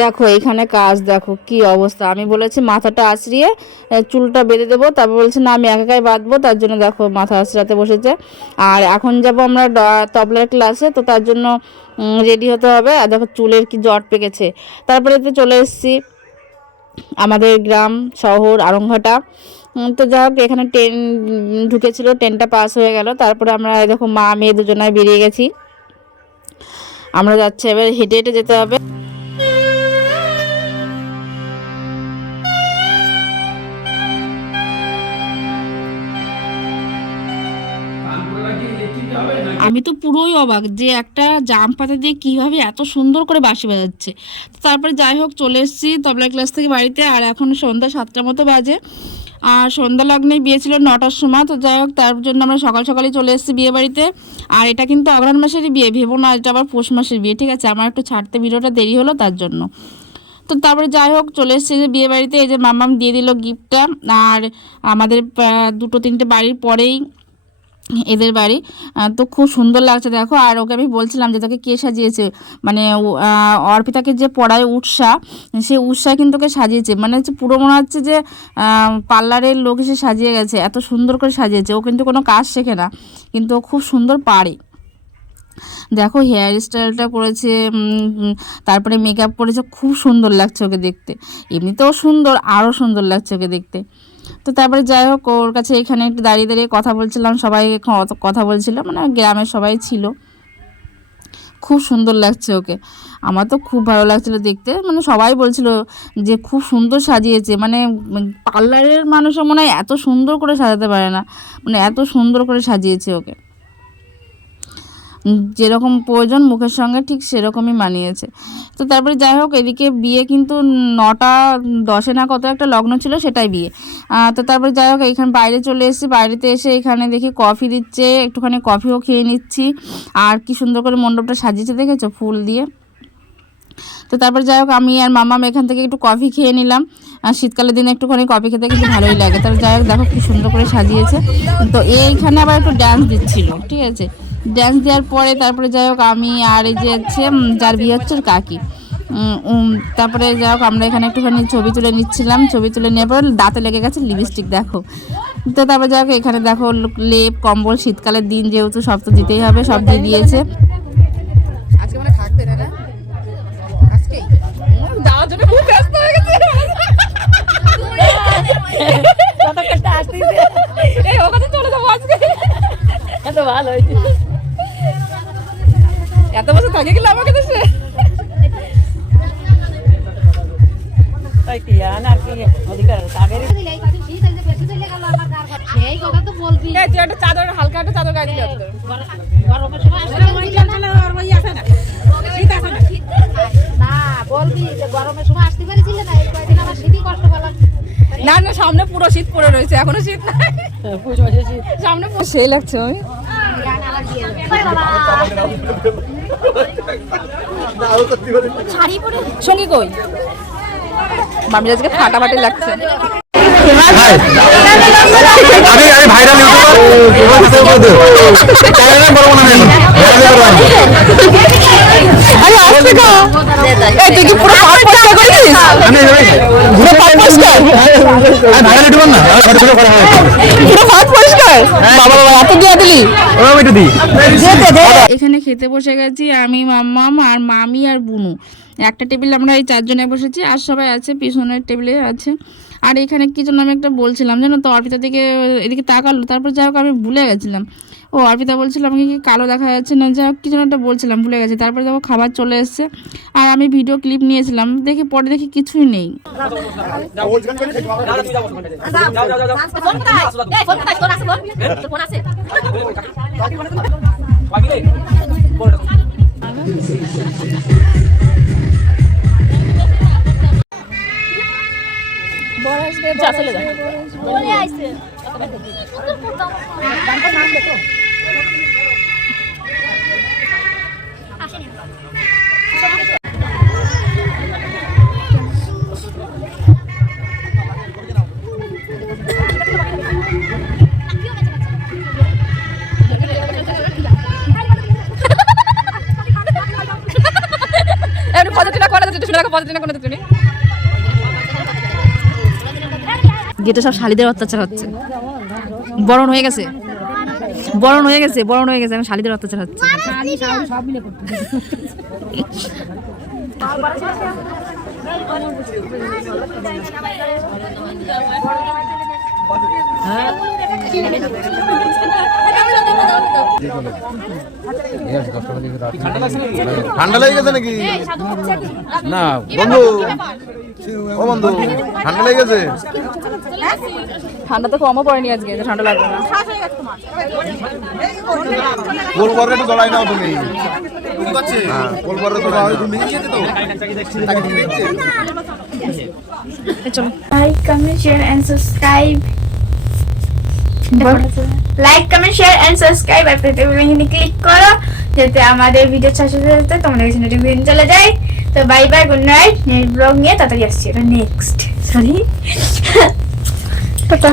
দেখো এখানে কাজ, দেখো কি অবস্থা। আমি বলেছি মাথাটা আঁচড়িয়ে চুলটা বেঁধে দেবো, তারপর বলছে না আমি একাই বাঁধবো, তার জন্য দেখো মাথা আঁচড়াতে বসেছে। আর এখন যাব আমরা তবলার ক্লাসে, তো তার জন্য রেডি হতে হবে। আর দেখো চুলের কি জট পেকেছে। তারপরে তো চলে এসেছি আমাদের গ্রাম শহর আরংঘাটা। তো যাই হোক এখানে ট্রেন ঢুকেছিল, ট্রেনটা পাস হয়ে গেল। তারপরে আমরা দেখো মা মেয়ে দুজনায় বেরিয়ে গেছি। আমরা যাচ্ছি, এবার হেঁটে হেঁটে যেতে হবে। আমি তো পুরোই অবাক যে একটা জাম পাতা দিয়ে কীভাবে এত সুন্দর করে বাঁশি বাজাচ্ছে। তারপরে যাই হোক চলে এসেছি তবলা ক্লাস থেকে বাড়িতে। আর এখন সন্ধ্যা 7টার মতো বাজে, আর সন্ধ্যা লগ্নে বিয়ে ছিল 9টার সময়। তো যাই হোক তার জন্য আমরা সকাল সকালই চলে এসেছি বিয়ে বাড়িতে। আর এটা কিন্তু অগ্রহায়ণ মাসেরই বিয়ে, ভেবো না এটা আবার পৌষ মাসের বিয়ে, ঠিক আছে। আমার একটু ছাড়তে ভিডিওটা দেরি হলো তার জন্য। তো তারপরে যাই হোক চলে এসেছি যে বিয়ে বাড়িতে। এই যে মাম্মাম দিয়ে দিল গিফটটা। আর আমাদের 2-3টে বাড়ির পরেই এদের বাড়ি। তো খুব সুন্দর লাগছে দেখো। আর ওকে আমি বলছিলাম যে তোকে কে সাজিয়েছে, মানে অর্পিতাকে যে পড়ায় উৎসা, সে উৎসাহ কিন্তু ওকে সাজিয়েছে। মানে হচ্ছে পুরো মনে হচ্ছে যে পার্লারের লোক এসে সাজিয়ে গেছে, এত সুন্দর করে সাজিয়েছে। ও কিন্তু কোনো কাজ শেখে না, কিন্তু ও খুব সুন্দর পারে। দেখো হেয়ার স্টাইলটা করেছে, তারপরে মেকআপ করেছে, খুব সুন্দর লাগছে ওকে দেখতে। এমনিতেও সুন্দর, আরও সুন্দর লাগছে ওকে দেখতে। তো তারপরে যাই হোক ওর কাছে এখানে একটু দাঁড়িয়ে দাঁড়িয়ে কথা বলছিলাম, সবাই কথা বলছিল, মানে গ্রামের সবাই ছিল। খুব সুন্দর লাগছে ওকে, আমার তো খুব ভালো লাগছিলো দেখতে। মানে সবাই বলছিল যে খুব সুন্দর সাজিয়েছে, মানে পার্লারের মানুষও মনে হয় এত সুন্দর করে সাজাতে পারে না, মানে এত সুন্দর করে সাজিয়েছে ওকে। যেরকম প্রয়োজন মুখের সঙ্গে ঠিক সেরকমই মানিয়েছে। তো তারপরে যাই হোক এদিকে বিয়ে কিন্তু 9টা 10 না কত একটা লগ্ন ছিল, সেটাই বিয়ে। তো তারপরে যাই হোক এইখানে বাইরে চলে এসেছি। বাড়িতে এসে এখানে দেখি কফি দিচ্ছে, একটুখানি কফিও খেয়ে নিচ্ছি। আর কি সুন্দর করে মণ্ডপটা সাজিয়েছে দেখেছো ফুল দিয়ে। তো তারপর যাই হোক আমি আর মাম্মাম এখান থেকে একটু কফি খেয়ে নিলাম। আর শীতকালের দিনে একটুখানি কফি খেতে কিন্তু ভালোই লাগে। তারপর যাই হোক দেখো কি সুন্দর করে সাজিয়েছে। তো এইখানে আবার একটু ডান্স দিচ্ছিল, ঠিক আছে। ডান্স দেওয়ার পরে তারপরে যাই হোক আমি আর এই যে হচ্ছে যার বিয়ে হচ্ছে কাকি, তারপরে যাই হোক আমরা এখানে একটুখানি ছবি তুলে নিচ্ছিলাম। ছবি তুলে নেওয়ার পর দাঁতে লেগে গেছে লিপস্টিক দেখো। তো তারপরে যাই হোক এখানে দেখো লেপ কম্বল, শীতকালের দিন যেহেতু সব তো দিতেই হবে, সব দিয়ে দিয়েছে। আজকে মানে থাকবে না, আজকেই যাওয়ার জন্য খুব ব্যস্ত হয়ে গেছে। এই ওখানে চলে যাবো আজকে, এত ভালো হয়েছে। এত বছর থাকে গেলে আমাকে দেশে চাদর, হালকা একটা চাদর গায়ে দিলে না না, সামনে পুরো শীত পড়ে রয়েছে, এখনো শীত নাই, সামনে সেই লাগছে। আমি সঙ্গী কই মামি আজকে ফাটাফাটি লাগছে। এখানে খেতে বসে গেছি আমি, মাম্মাম আর মামি আর বুনু। একটা টেবিলে আমরা এই 4 জনে বসেছি, আর সবাই আছে পিছনের টেবিলে আছে। আর এখানে কি জন্য আমি একটা বলছিলাম জানো তো, অর্পিতা থেকে এদিকে তাকালো, তারপর যাই হোক আমি ভুলে গেছিলাম। ও অর্পিতা বলছিল আমাকে কি কালো দেখা যাচ্ছে না, যাই হোক কি জন্য একটা বলছিলাম ভুলে গেছি। তারপরে দেখো খাবার চলে এসছে, আর আমি ভিডিও ক্লিপ নিয়েছিলাম, দেখি পরে দেখি কিছুই নেই। পদে কোনো ট্রেনে গেটে সব শালিদের অত্যাচার হচ্ছে। বরণ হয়ে গেছে, বরণ হয়ে গেছে, বরণ হয়ে গেছে, এখন শালিদের অত্যাচার হচ্ছে। ঠান্ডা লেগে গেছে নাকি? না বন্ধু, ও বন্ধু ঠান্ডা লেগে গেছে? ঠান্ডা তো কমও পড়েনি আজকে, ঠান্ডা লাগবে না। কোল করে একটু জড়াই নাও তুমি। হ্যাঁ, কোল করে জড়াই তুমি। চলো like comment share and subscribe, like comment share and subscribe আর প্রত্যেক লিঙ্কে ক্লিক করো যাতে আমাদের ভিডিও সাথে সাথে তোমাদের কাছে নোটিফিকেশন চলে যায়। তো bye bye, good night. Next blog নিয়ে তাড়াতাড়ি আসছি, এটা নেক্সট, সরি টাটা।